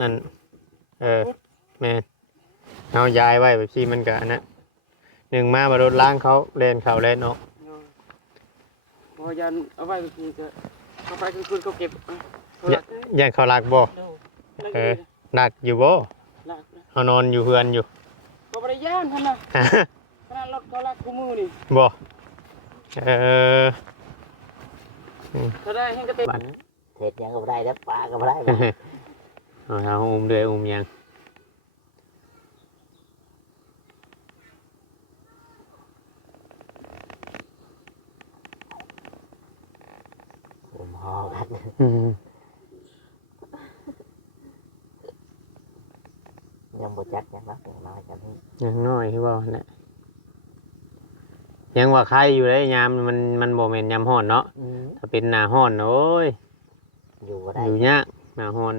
นั่นเออแม่นเอาย้ายไว้แบบที่มันก็อันนั้นหนึ่งมาบรถล้างเขาเลนเขาเลนออกเออพอยันเอาไว้บางทีก็เข้าไปคือคุณเขาเก็บอะเขาลักเอ้ยย่านเขาลักบ่เดี๋ยวลักเอเออลักอยู่บ่ลักนะเขานอนอยู่เฮือนอยู่ก็บ่ได้ย่านท่านน่ะขนาดรถเขาลักกูมือนี่บ่เออถ้าได้ให้ก็เต็มบัดเทศยังก็บ่ได้แล้วปลาก็บ่ได้บ่ เอาเท้าอุ้มเดือยอุ้มยังผมหอกันอืมยังบ่จักยังว่าเป็นน้อยกันนี่ยังน้อยคือว่าหั่นแหละยังว่าใครอยู่เลยยามมันมันบ่แม่นยามฮ้อนเนาะอืมถ้าเป็นหน้าฮ้อนน่ะโอ้ยอยู่บ่ได้อยู่ยากหน้าฮ้อน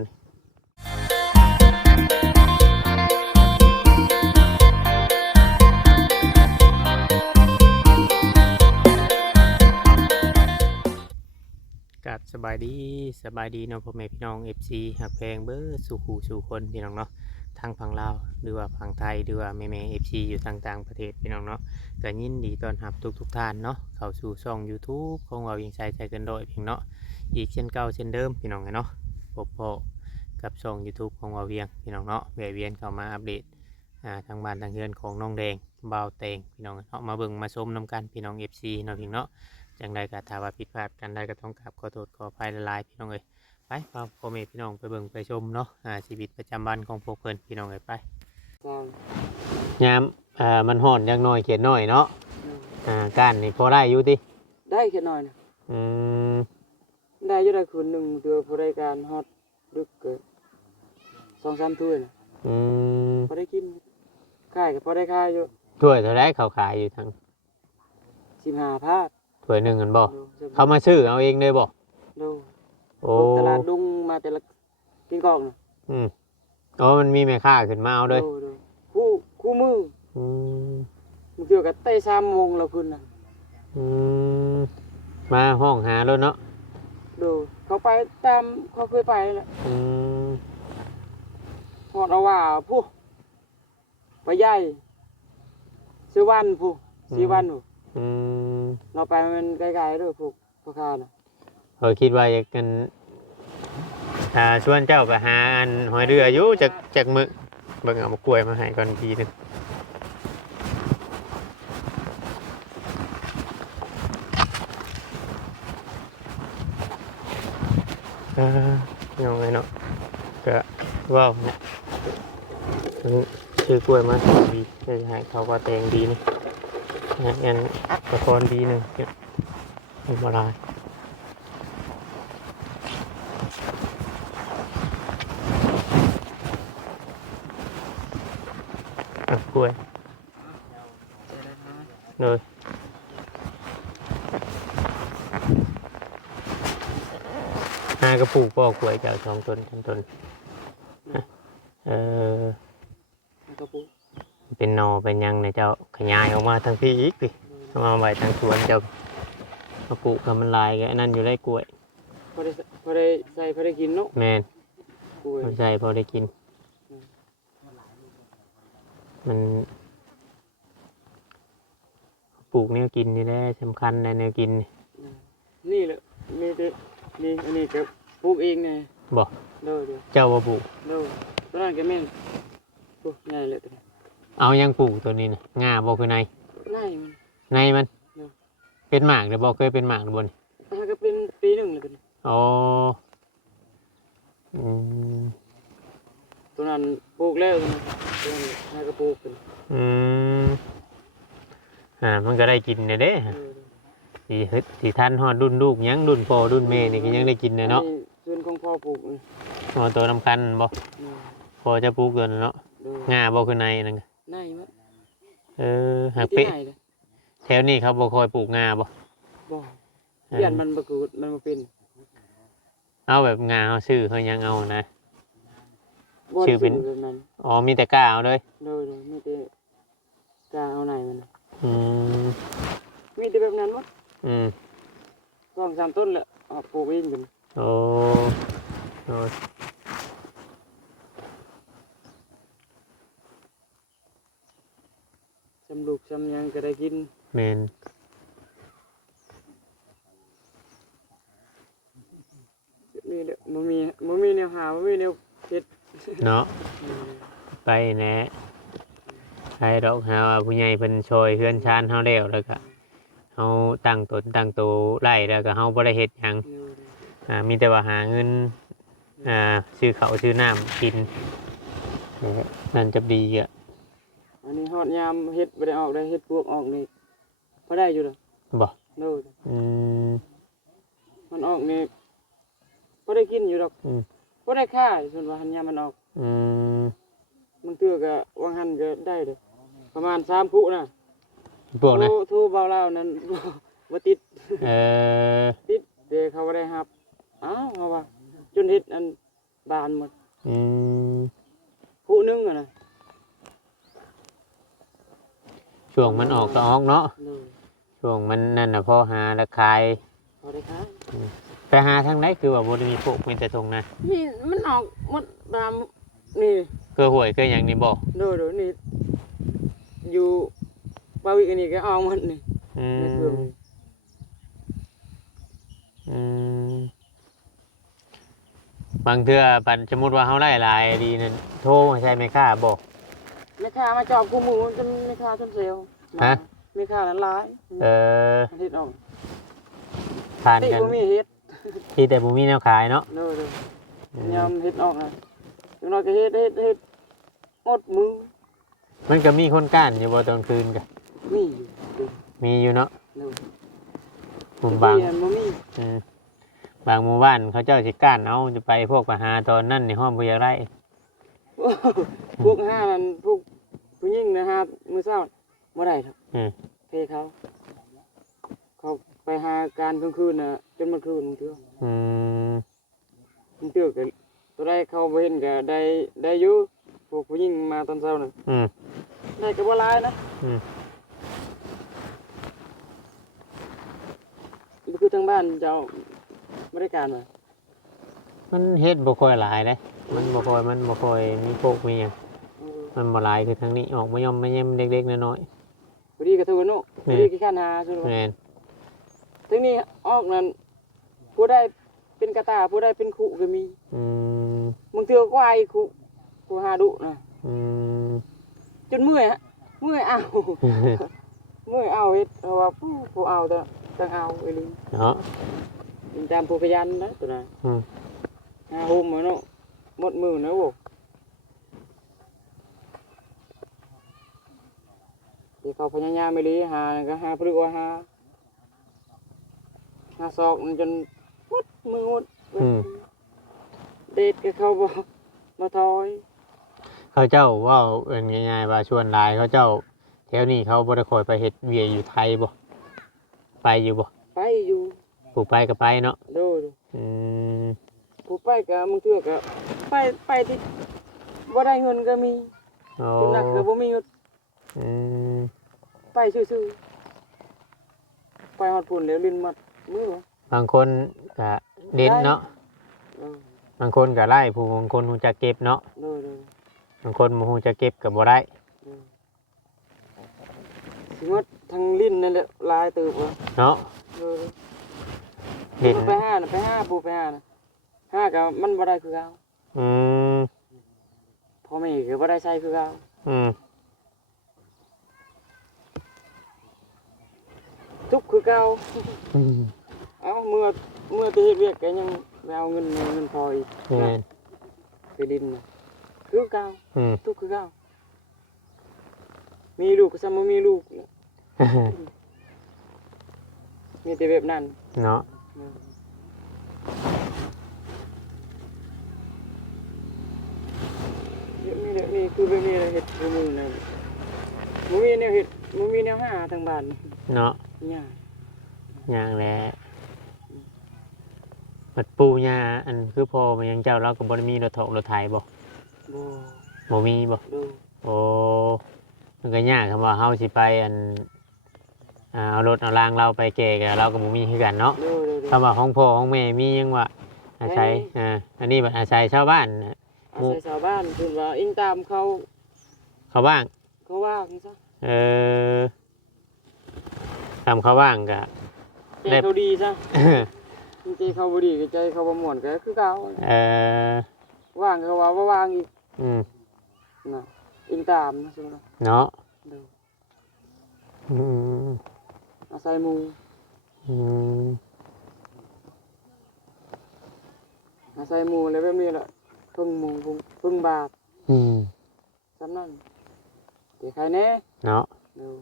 สบายดีสบายดีเนาะพ่อแม่พี่น้อง FC หักแพงเบอร์สู่หูสู่คนพี่น้องเนาะทางฝั่งลาวหรือว่าฝั่งไทยหรือว่าแม่แม่ FC อยู่ทางต่างประเทศพี่น้องเนาะก็ยินดีต้อนรับทุกทุกๆท่านเนาะเข้าสู่ช่อง YouTube ของเรายิงใจใจกันโดยพี่น้องเนาะอีกเช่นเก่าเช่นเดิมพี่น้องเนาะพบพอกับช่อง YouTube ของเราเวียงพี่น้องเนาะแวะเวียนเข้ามาอัปเดตอ่าทางบ้านทางเรือนของน้องแดงบ่าวเตงพี่น้องเนาะมาเบิ่งมาชมนํกันพี่น้อง FC เนาะพี่น้องเนาะ จังใดก็ถ้าว่าผิดพลาดกันได้ก็ต้องกราบขอโทษขออภัยละลายๆพี่น้องเอ้ยไปพาพ่อแม่พี่น้องไปเบิ่งไปชมเนาะอ่าชีวิตประจำวันของพวกเพิ่นพี่น้องเอ้ยไปตามยามอ่ามันฮ้อนจักหน่อยเขียนน้อยเนาะเอออ่าก้านนี่พอได้อยู่ติได้แค่น้อยนะอืมได้อยู่ได้คืนหนึ่งเดือผู้รายการฮอตดึกเกิดสองสามถ้วยนะอืมพอได้กินค่ายก็พอได้ค่ายอยู่ถ้วยเท่าไรเขาขายอยู่ทางสิบห้าพาดถ้ วยหนึงกันบ่ดูเขามาซื้อเอาเองเลยบ่ดูโอ้ตลาดดุงมาแต่ละกินกล่องนะอืมอ๋อมันมีแม่ค้าขึ้นมาเอาเลยดูดูคู่คู่มืออืมมึงเกี่ยวกับเต้สามโมงแล้วคุณนะอืมมาห้องหาแล้วเนาะดูเขาไปตามเขาเคยไปแหละอืมหอดเอาว่าผู้ไปใหญ่ซื้อวันผู้สีวันผู้ อืมเราไปมันไกลๆด้วยพวกพ่อค้าน่ะเออคิดว่าอยากกันอ่าชวนเจ้าไปหาอันหอยเรืออยู่จากจากมึกเบิ่งเอามากล้วยมาให้ก่อนทีหนึงเออยังไงเนาะก็ว้าวเนี่ยมันชื่อกล้วยมาดีจะให้เขาว่าแตงดีนี่ นะอันตะกอนดีหนึ่งเนี่ยมันมาลายอะกล้วยเลยหากระปุกปอกกล้วยจ้าสองต้นสามต้นเออมันก็ปุ๊บ เป็นหนอเป็นหยังเนี่ยเจ้าขยายออกมาทางพี่อีกดิเอามาไว้ทางสวนเจ้ามาปลูกกับมันลายแกนั่นอยู่ได้กล้วยพอได้พอได้ใส่พอได้กินเนาะแมนกล้วยเอาใส่พอได้กิน มันปลูกแนวกินนี่แหละสำคัญในะแนวกินนี่นี่แหละมีแต่นี่อันนี้ก็ปลูกเองไงบอกเด้อเด้อเจ้าว่าปลูกเด้อตอนนั้นก็แม่นโอ้ง่ายเลยตัวนี้ เอายังปลูกตัวนี้นะงาบอกคือในง่ายมัน ในมัน เนอะ เป็นหมากหรือบอกเคยเป็นหมากหรือบนถ้าก็เป็นปีหนึ่งเลยตัวนี้อ๋ออืมตัวนั้นปลูกแล้วตัวนั้นตัวนั้นน่าก็ปลูกเป็นอืมอ่ามันก็ได้กินเนี่ยเด้เออสีเฮ็ดสีท่านฮอดรุ่นลูกยังรุ่นพ่อรุ่นแม่นี่ก็ยังได้กินเนี่ยเนาะอัส่วนของพ่อปลูกนี่อ๋อตัวน้ำคัญบ่อืมพอจะปลูกตัวนั้นเนาะเด้อง่าบ่คือในนั่นก็ ง่ายมั้ยเออหักที่เป๊ะง่ายเลยแถวนี้เขาบ่ค่อยปลูกง่าบ่บ่เปลี่ยนมันบ่เกิดมันบ่เป็นเอาแบบง่าเอาซื้อเขายังเอานะ บ่ชื่อเป็น แบบนั้นอ๋อมีแต่กล้าเอาเลยเด้อเด้อมีแต่กล้าเอาไหนมันน่ะอืมมีแต่แบบนั้นหมดอืมสองสามต้นแหละเอาปลูกเองเป็นโอ้โอ้ำลูกซำหยังก็ได้กินแมนมีเด้อบ่มีบ่มีแนวหาบ่มีแนวเฮ็ดเนาะอืมไปแหน่ใครดอกหาว่าผู้ใหญ่เพิ่นช่วยเฮือนชานเฮาแล้วแล้วก็เฮาตั้งตนตั้งตัวไล่แล้วก็เฮาบ่ได้เฮ็ดหยังเอออ่ามีแต่ว่าหาเงินอ่าซื้อข้าวซื้อน้ำกินนี่แหละนั่นจะดีอะอันนี้ฮอด ยามเฮ็ดบ่ได้ออกได้เฮ็ดพวกออกนี่พอได้อยู่เด้อบ่โน่นอืมมันออกนี่พอได้กินอยู่ดอกอืมพอได้ค่าส่วนว่าหันยามมันออกอืมบางเทื่อก็วางหันก็ได้เด้อประมาณ3คุน่ะพวกนะโทรโทรเบาเล่านั้นบ่ติดเออติดเดี๋ยวเขาบ่ได้รับอ้าวเขาว่าจนเฮ็ดอันบานหมดอืม ผู้หนึงอะนะ ช่วงมันออกก็ออกเนาะโน่นช่วงมันนั่นน่ะพอหาราคายพอได้ค่าไปหาทางไหนคือว่าบ่ได้มีพวกมีแต่ตรงนะนี่มันออกหมดตามนี่เคือหวยคือหยังนี่บ่โดยโดยนี่อยู่บาวิกอันนี้ก็เอามันนี่อืในเครื่องมอืมบางเทื่อปันสมมุติว่าเฮาไล่หลายดีนั่นโทรมาใช่ไหมค่าบ่ แม่ค้ามาจอบกูหมูจนแม่ค้าจนเซลฮะแม่ค้านั้นร้ายเออเฮ็ดออกผ่านติกันบ่มีเฮ็ดที่แต่บ่มีแนวขายเนาะโดยโดยอืยามมเฮ็ดออกนะจังน้อยก็เฮ็ดเฮ็ดเฮ็ดหมดมือมันก็มีคนก้านอยู่บ่ตอนคืนก็มีอยู่ดูมีอยู่เนาะดูหมู่บางที่นั่นบ่มีอืมบางหมู่บ้านเขาเจ้าสิก้านเอาจะไปพวกไปหาตอนนั้นในห้องบ่อยากได้ พวกห้านั่นพวก ผู้หญิงนะฮะมื้อเช้าบ่ได้ครับอืม เพเขา เขาไปหาการกลางคืนน่ะจนมันคืนมึงเถื่ออืมมึงเถื่อก็ตัวได้เขาบ่เห็นก็ได้ได้อยู่พวกผู้หญิงมาตอนเช้าน่ะอืม ได้ก็บ่หลายนะอืมบ่คือทางบ้านเจ้าบ่ได้การมามันเฮ็ดบ่ค่อยหลายเด้มันบ่ค่อยมันบ่ค่อยมีพวกมีหยังเออ มันบ่หลายคือทางนี้ออกมาย่อมมาแย่มเล็กๆน้อยพอดีก็โทรเนาะพอดีก็คันหาซุๆแม่นทั้งนี้ออกนั้นผู้ได้เป็นกระตาผู้ได้เป็นคุก็มีอืมมึงเถื่อก็ไอ้คุกูหาดุนะอืมจนเมื่อยฮะเมื่อยเอาเมื่อยเอาเฮ็ดเพราะว่าผู้ผู้เอาแต่ต้องเอาไอ้ลิงเนาะ เป็นตามผู้พยันนะตัวน่ะอืม หาโฮมมาเนาะหมดมือนะโว้เดี๋ยวเขาพยายามไม่ลีหานั่นก็หาพลึกว่าหาหาซอกมันจนหมดมือหมดอืม เด็ดก็เขาบอกมาทอยเขาเจ้าเว่าเอิ้นง่ายๆว่าชวนหลายเขาเจ้าแถวนี้เขาบ่ได้ค่อยไปเฮ็ดเวียอยู่ไทยบ่ไปอยู่บ่ไปอยู่ผู้ไปก็ไปเนาะโดยอืมผู้ไปก็มึงเถื่อก็ไปไปที่บ่ได้เงินก็มีโอ้คนนักก็บ่มีเงิน อืมไปซื่อๆไปฮอดพุ่นแล้วลิ้นมัดมือบางคนก็เด่นเนาะเออบางคนก็ไล่ผู้บางคนฮู้จักเก็บเนาะโดยโดยบางคนบ่ฮู้จักเก็บก็บ่ได้โดยสิมัดทางลิ้นนั่นแหละลายเติบว่ะเนาะโดยเด่นไปห้าน่ะไปห้าปูไปห้าน่ะห้าก็มันบ่ได้คือเขาอืมพ่อแม่ก็บ่ได้ใช้คือเขาอืม ทุกข์คือเก่าอืมเอ้าเมื่อเมื่อที่เฮ็ดเวียกก็ยังไปเอาเงินเงินพออีกแม่นไปดินน่ะคือเก่าอืม ทุกข์คือเก่ามีลูกก็ซ้ำบ่มีลูกแหละมีแต่แบบนั้นเนาะเดี๋ยวนี้เดี๋ยวนี้คือแบบนี้เลยเฮ็ดคือมือนั่นบ่มีแนวเฮ็ดบ่มีแนวหาทางบ้าน เนาะยากอย่างแหละบัดปูย่าอันคือพอมันยังเจ้าเราก็บ่ได้มีรถถกรถไถบ่บ่บ่มีบ่ดูโอ้มันก็ยากคำว่าเฮาสิไปอันอ่าเอารถเอารางเราไปแก่กับเราก็บ่มีคือกันเนาะดูดูดูคำว่าของพ่อของแม่มียังว่าอาศัยอ่าอันนี้บัดอาศัยชาวบ้านน่ะอาศัยชาวบ้านคือว่าอิงตามเขาเขาบ้างเขาว่าจังซะเออ ทำเขาว่างกะใจเขาดีซะใจเขาบ่ดีก็ใจเขาบ่ม่วนก็คือเก่าเออว่างก็ว่าบ่ว่างอีกอืมนะอิงตามนะใช่ไหมล่ะเนาะเด้ออืมอาศัยหมู่อืมอาศัยหมู่แล้วแบบนี้ล่ะพึ่งหมู่พึ่งพึ่งบาปอืมสำนั้นแต่ใครแน่เนาะเด้อ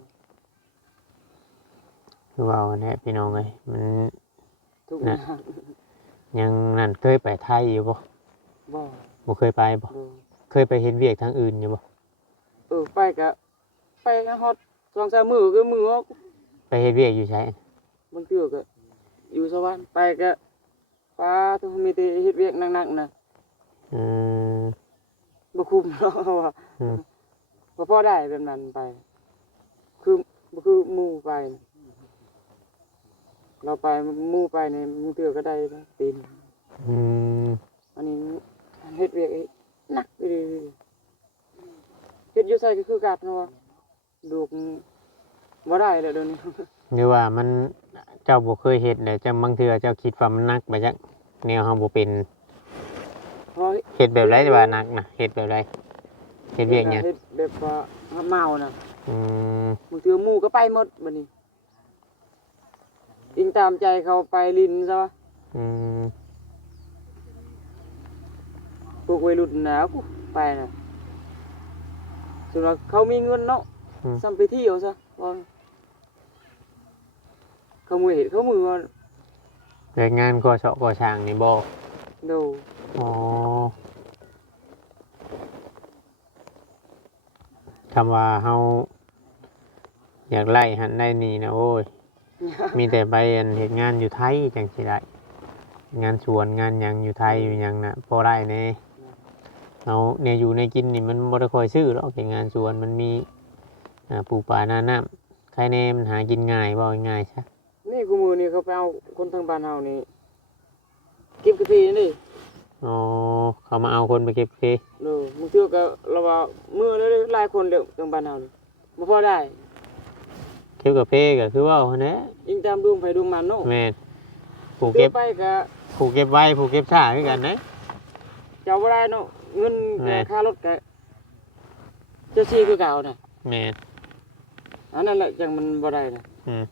คือว่าวันนี้พี่น้องเอ้ยมันทุกอน่ะย่างยังนั่นเคยไปไทยอยู่บ่บ่บ่เคยไปบ่เด้อเคยไปเฮ็ดเวียกทางอื่นอยู่บ่เออไปก็ไปก็ฮอดสองสามมื้อก็มื้อออกไปเฮ็ดเวียกอยู่ใช่บางเทื่อก็อยู่สวรรค์ไปก็ฟ้าต้องมีแต่เฮ็ดเวียกหนักๆนะอืมบ่คุ้มเนาะว่าอืมบ่พอได้แบบนั้นไป คือบ่คือหมู่ไปน่ะ เราไปหมู่ไปนี่บางเทื่อก็ได้นะตีนอืมอันนี้เฮ็ดเวียกอีกหนักไปเลยเฮ็ดอยู่ไสก็คือกัดเนาะว่าลูกบ่ได้แล้วเดี๋ยวนี้หรือว่ามันเจ้าบ่เคยเฮ็ดเดี๋ยวจังบางเทื่อเจ้าคิดว่ามันหนักไปจักแนวเฮาบ่เป็นเพราะเฮ็ดแบบไรว่าหนักนะเฮ็ดแบบไรเฮ็ดเวียกหยังเฮ็ดแบบว่าเมาน่ะอืมบางเทื่อหมู่ก็ไปหมดบัดนี้ อิงตามใจเขาไปลินซะวะอืมพวกวัยรุ่นนะกูไปน่ะส่วนว่าเขามีเงินเนาะซ้ำไปเที่ยวซะว่าเขามือเห็นเขามือว่าเฮ็ดงานก่อเสาะก่อสร้างนี่บ่ดูอ๋อคำว่าเฮาอยากไล่หันได้นี่นะโอ้ย มีแต่ไปอันเฮ็ดงานอยู่ไทยจังสิได้งานสวนงานหยังอยู่ไทยอยู่หยังน่ะพอได้แน่เอาเนี่ยอยู่ในกินนี่มันบ่ได้ค่อยซื้อหรอกเฮ็ดงานสวนมันมีอ่าปลูกป่าหน้าน้ำใครแน่มันหากินง่ายบ่ง่ายซะนี่กูมือนี่เขาไปเอาคนทางบ้านเฮานี่เก็บกาแฟนี่อ๋อเขามาเอาคนไปเก็บเพดูมึงเที่ยวก็เราว่ามือเลยหลายคนเดียวทางบ้านเฮานี่บ่พอได้ เก็บกับเพก็คือว่าหั่นแหละยิงตามดวงไฟดวงมันเนาะแม่นผู้เที่เก็ยวบไปก็ผู้เก็บไว้ผู้เก็บซ่าคือกันนะเจ้าบ่ได้เนาะเงินแม่ค่ารถก็จะซีคือเก่าน่ะแม่นอันนั้นแหละจังมันบ่ได้น่ะอืม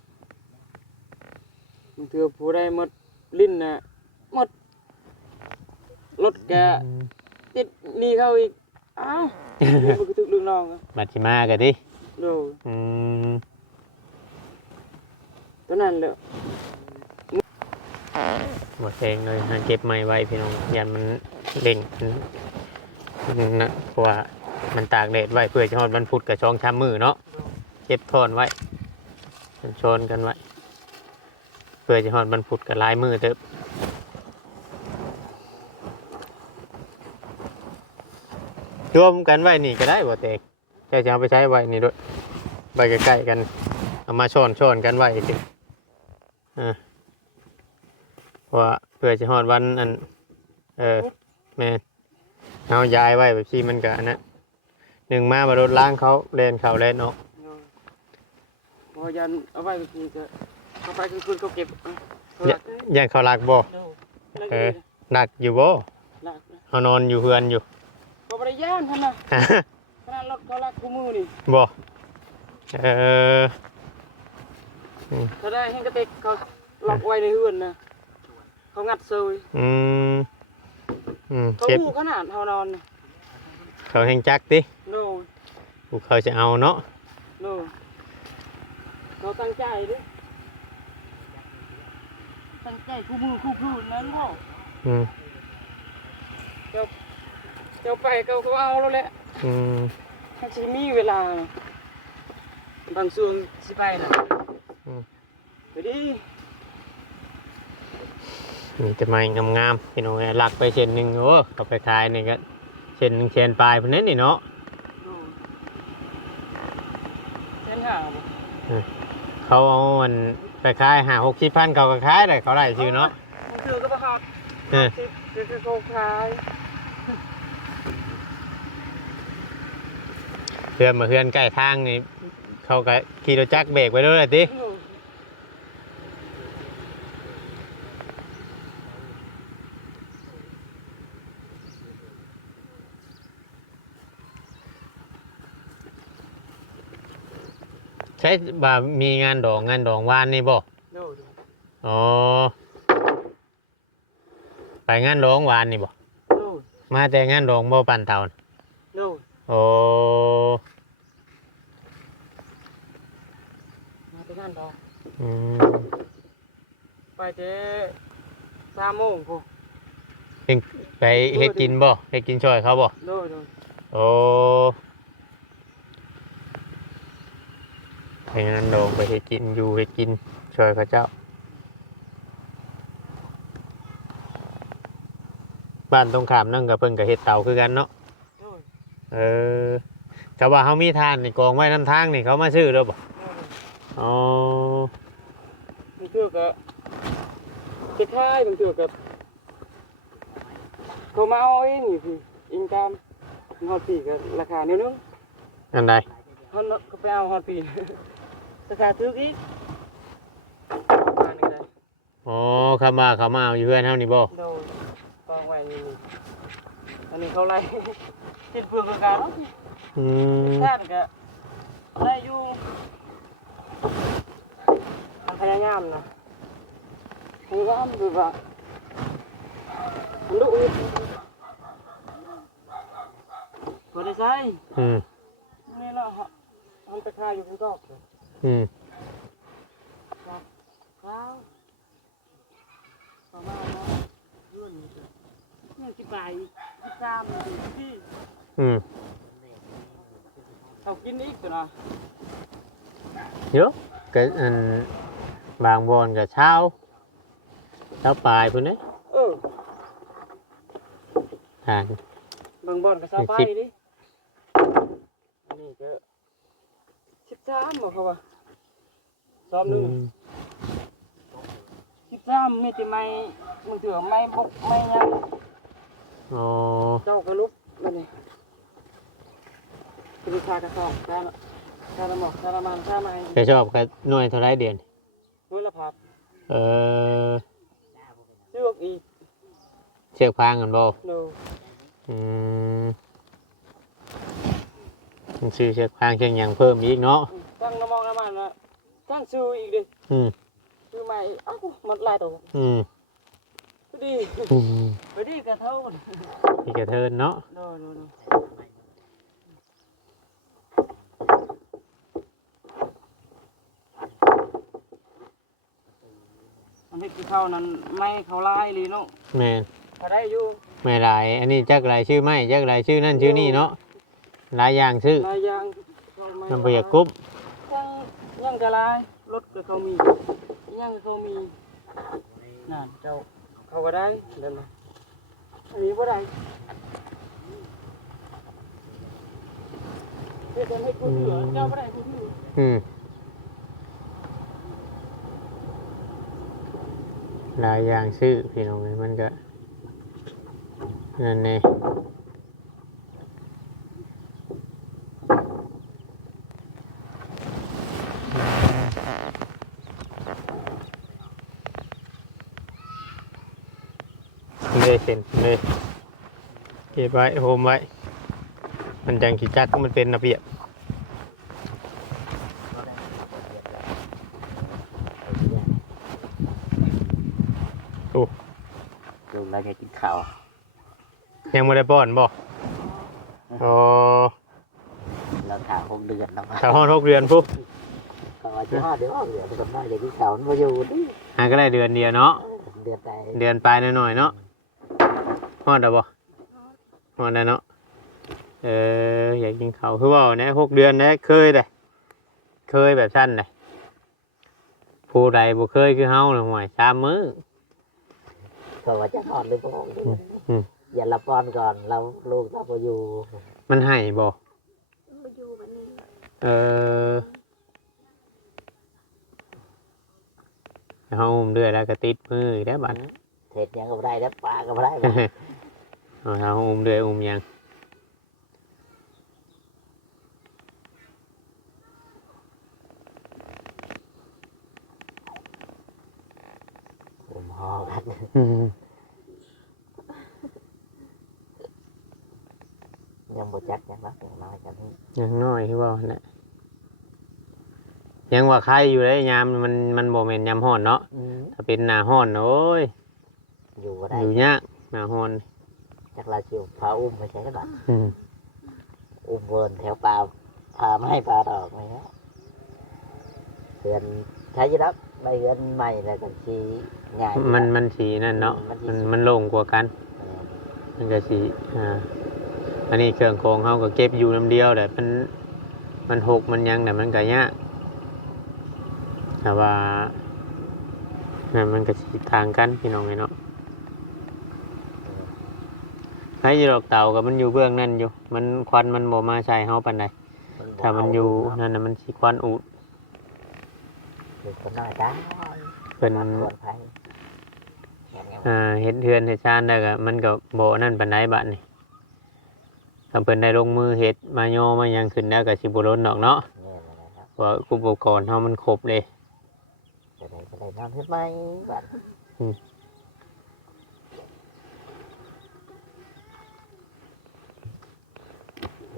มันถือผู้ได้หมดลิ้นน่ะหมดรถแกติดหนี่เขาอีกอ้าวนี่มันก็ถึกลูกน้องอะบัดสิมาก็ดิดูอืม ตอนนั้นแหละหมดเพลงเลยหาเก็บไม้ไว้พี่น้องยันมันเล่งมันนะเพราะว่ามันตากแดดไว้เพื่อจะฮอดวันพุธกับช่องช้ำมือเนาะเก็บทอนไว้ชนกันไว้เพื่อจะฮอดวันพุธกับลายมือเติบรวมกันไว้นี่ก็ได้บ่เตกเจะจะเอาไปใช้ไว้นี่ด้วยไว้ใกล้ๆกันเอามาช้อนช้อนกันไว้สิ อ่าเพราะว่าเพื่อจะฮอดวันอัน เออแม่นเอาย้ายไว้แบบที่มันกะนะหนึ่งมาบารถล้างเขาเลนเขาเลนออกดูพอยันเอาไว้บางทีก็เขาไปคืนๆเขาเก็บเอาเขาอย่าลักนะย่างเขาลักบ่ดูลักเออดีหนักอยู่บ่ๆลักนะเขานอนอยู่เฮือนอยู่เขาบ่ได้ย่านท่านน่ะขนาดรถเขาลักกูมือนี่บ่เออ ถ้าได้ให้กระติกเขาล็อกไว้ในเฮือนนะเขางัดเซยอืมอืมเขาเจ็บหูขนาดเฮานอนน่ะเขาแห่งจักติดูพวกเขาจะเอาเนาะดูเขาตั้งใจเด้วยตั้งใจคู่มือคู่ครูนั้นเนาะอืมเจ้าเจ้าไปเขาก็เอาแล้วแหละอืม ถ้าสิมีเวลาน่ะบางส่วนสิไปนะไป ดินี่จะมางามๆพี่น้องหลักไปเช่นหนึ่งโอ้เขาไปขายนี่ก็เช่นหนึ่งเช่นปลายพวกนี้นี่เนาะดูเส้นหาบ่เขาเอามันไปขายหาหกสิบพันเขาก็ขายได้เขาได้ชื่อเนาะมันคือก็บ่ฮอดเออสิคือคือเขาขายเพื่อนมาเพื่อนใกล้ทางนี่เขาก็ขี่รถจักรเบรกไปด้วยเลยติ ช้บ่ามีงานดองงานดองวานนี่บ่โดยอ๋อ ไปงานดองวานนี่บ่ โดยมาแต่งานดองบ่ปั่นเท่าน่ะโดยโอ้มาไปนั่นดอกอืมไปเจ๊สามโมงพอไปเฮ็ดกินบ่เฮ็ดกินช่วยเขาบ่โดยโดยโอ้ ไปงานดองไปเฮ็ดกินอยู่เฮ็ดกินช่วยเขาเจ้า บ้านตรงข้ามนั่นก็เพิ่นก็เฮ็ดเตาคือกันเนาะโดยเออก็ว่าเฮามีทานนี่กองไว้นำทางนี่เขามาซื้อเด้อบ่โดยอ๋อบางเทื่อก็จะคายบางเทื่อก็เขามาเอาเองอยู่พี่อิงตามฮอตปีก็ราคาเนี้ยนึงอันใดเขาก็ไปเอาฮอตปี ราคาถูกอีกมาหนึ่งได้อ๋อคำว่าเขามาเอาอยู่เพื่อนเฮานี่บ่โดยกองไว้นี่อันนี้เขาไล่ติดเปลือกราคาเนาะอืมแท่นก็ได้อยู่มันพยายามนะพยายามดูว่ามันดุอีกพอได้ใช้อืมนี่เนาะฮะมันไปคายอยู่ข้างนอกเลย อืมข้าวประมาณนั้นยื่นนี่ที่ไปที่ตามที่อืมเอากินอีกตัวนะเยอะก็อันบางบอนก็เช้าเช้าปลายพุ่นเด้เออทานเบิ่งบอลกับซาไปดิอันนี้ก็ สิบสามบอกเขาว่าซ้อมหอืนึ่งมสิบสามมีแต่ไม่มือถือไม่บกไม่ยังอ๋อเจ้ากระลุกนั่นนี่คือชากระสอบชาละชาละหมอกชาละมันชาไม่ก็ชอบก็หน่วยเท่าไรเดือนนู้นละพับเออเลือกอีกเชือกพางกันบ่โนอืมมันซื้อเชือกพางเชือกหยังเพิ่มอีกเนาะ ตั้งน้ำมองน้ำมันละตั้งซื้ออีกดิอืมซื้อใหม่เอ้ามันลายตัวอืมพอดีอืมพอดีกระเท่าพี่กระเทินเนาะโนโนโนอันนี้คือเข้านั้นไม่เขาไล่เลยเนาะแม่นเขาได้อยู่ไม่หลายอันนี้จักหลายชื่อไม่จักหลายชื่อนั่นชื่อนี่เนาะหลายอย่างชื่อลายยางเขาไม่มันบ่อยากกรุ๊บยัง ยังกะลายรถก็เขามียังเขามีนั่นเจ้าเขาก็ได้เดินมาอันนี้บ่ได้เฮ็ดให้ผู้ถือเจ้าบ่ได้ผู้ถืออืมหลายอย่างชื่อพี่น้องมันก็นั่นเอ เลยเห็นเลยเก็บไว้โฮมไว้ มันจังขี้จักมันเป็นระเบียบลุงเราจะกินข้าวยังไม่ได้ป้อนบ่อ๋อเราถ่ายหกเดือนแล้วมาถ้าห้องหกเดือนปุ๊บก็ว่าจะห้าเดือนเดือนคนได้จะกินข้าวมันมาอยู่ดิหาก็ได้เดือนเดียวเนาะเดือนใดเดือนปลายหน่อยๆเนาะ ฮอดได้บ่ฮอดได้เนาะเอออยากกินข้าวคือว่าเนี่ยหกเดือนเนี่ยเคยเลยเคยแบบสั้นเลยผู้ใดบ่เคยคือเฮาเลยห่วยสามมื้อก็ว่าจะนอนหรือเปล่าอืมอย่าละป้อนก่อนเราลูกเราไปอยู่มันให้บ่มาอยู่แบบนี้เออเฮาอุ้มเดือยแล้วก็ติดมืออีกแล้วบัดเสร็จยังก็บ่ได้แล้วปลาก็บ่ได้บัด เอาทาอุ้มด้วยอุ้มยังผมหอกันยังบ่จัดยังรักยังน้อยกันยังน้อยที่ว่าเนี่ยยังว่าใครอยู่ได้ยามมันมันบ่เม่นยามฮ้อนเนาะถ้าเป็นหน้าห่อนโอ้ยอยู่บ่ได้อยู่ยากหน้าห่อน จักลาชิวพาอุ้มไม่ใช่บัดอืมอุ้มเวินแถวป่าพาไม่ปลาดอกไหมครับเฮือนใช้ยี่ดับใบเฮือนใหม่แล้วกันชีง่ายมันมันสีนั่นเนาะมันสิมันมันโล่งกว่ากันเออมันก็สีอ่าอันนี้เครื่องโครงเขาก็เก็บอยู่น้ำเดียวแต่มันมันหกมันยังแต่มันก็ยากแต่ว่านั่นมันก็สีทางกันพี่น้องไงเนาะ ให้อยู่ดอกเต่ากับมันอยู่เบื้องนั่นอยู่ มันควันมันบ่มาใส่เฮาปานใดบ่ถ้ามันอยู่นั่นน่ะมันสิควันอุดเป็นคนน้อยได้เป็นมันควรภัยเห็นไงวะอ่าเฮ็ดเฮือนเฮ็ดชานได้ก็มันก็บ่นั่นปานใดบัดนี้ถ้าเพิ่นได้ลงมือเฮ็ดมาย่อมาหยังขึ้นแล้วก็สิบ่ล้นดอกเนาะเนี่ยนะครับว่าอุปกรณ์เฮามันครบเลยจะได้จะได้นอนเฮ็ดไหมบัด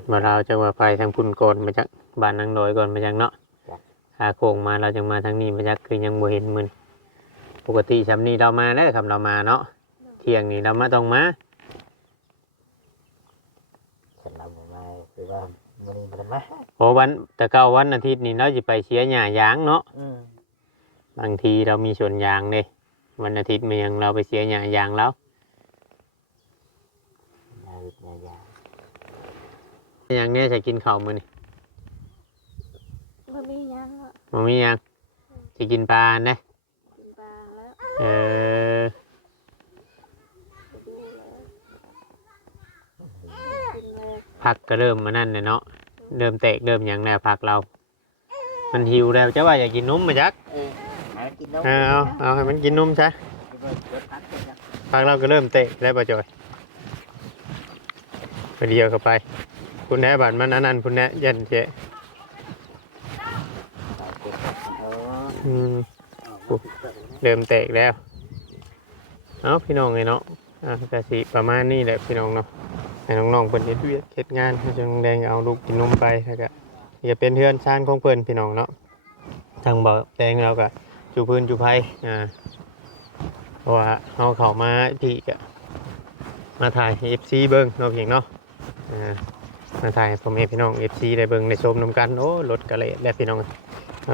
มาเราจะว่าไปทางพุ่นก่อนมาจากบ้านนางดอยก่อนมาจากเนาะขาโค้งมาเราจะมาทางนี้มาจากคือยังบ่เห็นมึนปกติชำนี้เรามาแล้วครับเรามาเนาะเที่ยงนี่เรามาต้องมาฉันนำออกมาคือว่ามันนี่มันมาเพราะวันแต่เก้าวันอาทิตย์นี่เราจะไปเชียร์หญ้ายางเนาะอืมบางทีเรามีสวนยางเด้วันอาทิตย์มันยังเราไปเชียร์หญ้ายางแล้ว ยาวิทยายา อย่างเนี้ยจะกินข้าวมื้อนี่บ่มีหยังหรอกมันมีหยังจะกินปลาเนะกินปลาแล้วเออบ่ดูแล้วกินแล้วผักก็เริ่มมานั่นเลยเนาะเริ่มแตกเริ่มหยังแล้วผักเรา มันหิวแล้วจะว่าอยากกินนมมาจักเออหากินนมเอาเอาเอาให้มันกินนมซะเดี๋ยวเดี๋ยวพักก่อนนะผักเราก็เริ่มเตะแล้วป่ะจอยไปเดียวเข้าไป คุณแน่บานมันอันนั้นคุณแน่ยันเจเอาเก็บเอออืมเริ่มแตกแล้วเอาพี่น้องไงเนาะอะกะสิประมาณนี้แหละพี่น้องเนาะให้น้องๆเพิ่นเฮ็ดเวียกเฮ็ดงานให้จังแดงเอาลูกกินนมไปแล้วก็อย่าเป็นเฮือนชานของเพิ่นพี่น้องเนาะทางบ่อแดงเราก็จูพื้นจูไผอ่าเพราะว่าเฮาเข้ามาพี่ก็มาถ่าย FC เบิ่งเนาะเพียงเนาะอ่า มาถ่ายให้พ่อแม่พี่น้อง FC ได้เบิ่งได้ชมนํกันโอ้รถกะเละแล้วพี่น้อง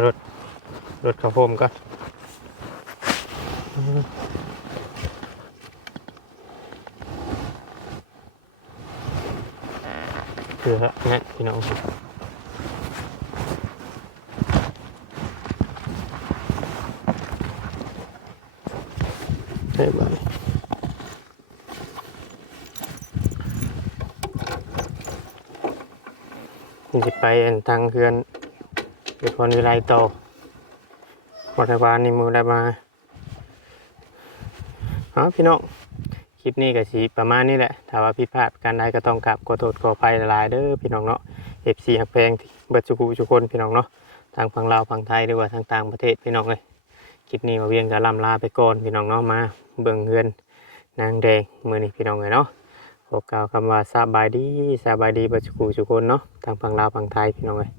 รถรถข้าวโฮมก็คือฮะนะพี่น้องเฮ้ยบา ยนี่จะไปอันทางเฮือนเดี๋ยวคนวิไลโตวัดบาลนี่มือได้มาเอาพี่น้องคลิปนี้ก็สีประมาณนี้แหละถ้าว่าผิดพลาดการใดก็ต้องกราบขอโทษขออภัยหลายเด้อพี่น้องเนาะ FC หักแพงเบิดสุกุทุกคนพี่น้องเนาะทางฝั่งลาวฝั่งไทยหรือว่าทางต่างประเทศพี่น้องเลยคลิปนี้มาเวียงกับลำลาไปก่อนพี่น้องเนาะมาเบิ่งเฮือนนางแดงมือนี้พี่น้องเลยเนาะ ขอกล่าวคำว่าสบายดีสบายดีประชุกุทุกคนเนาะทางฝั่งลาวฝั่งไทยพี่น้องเลย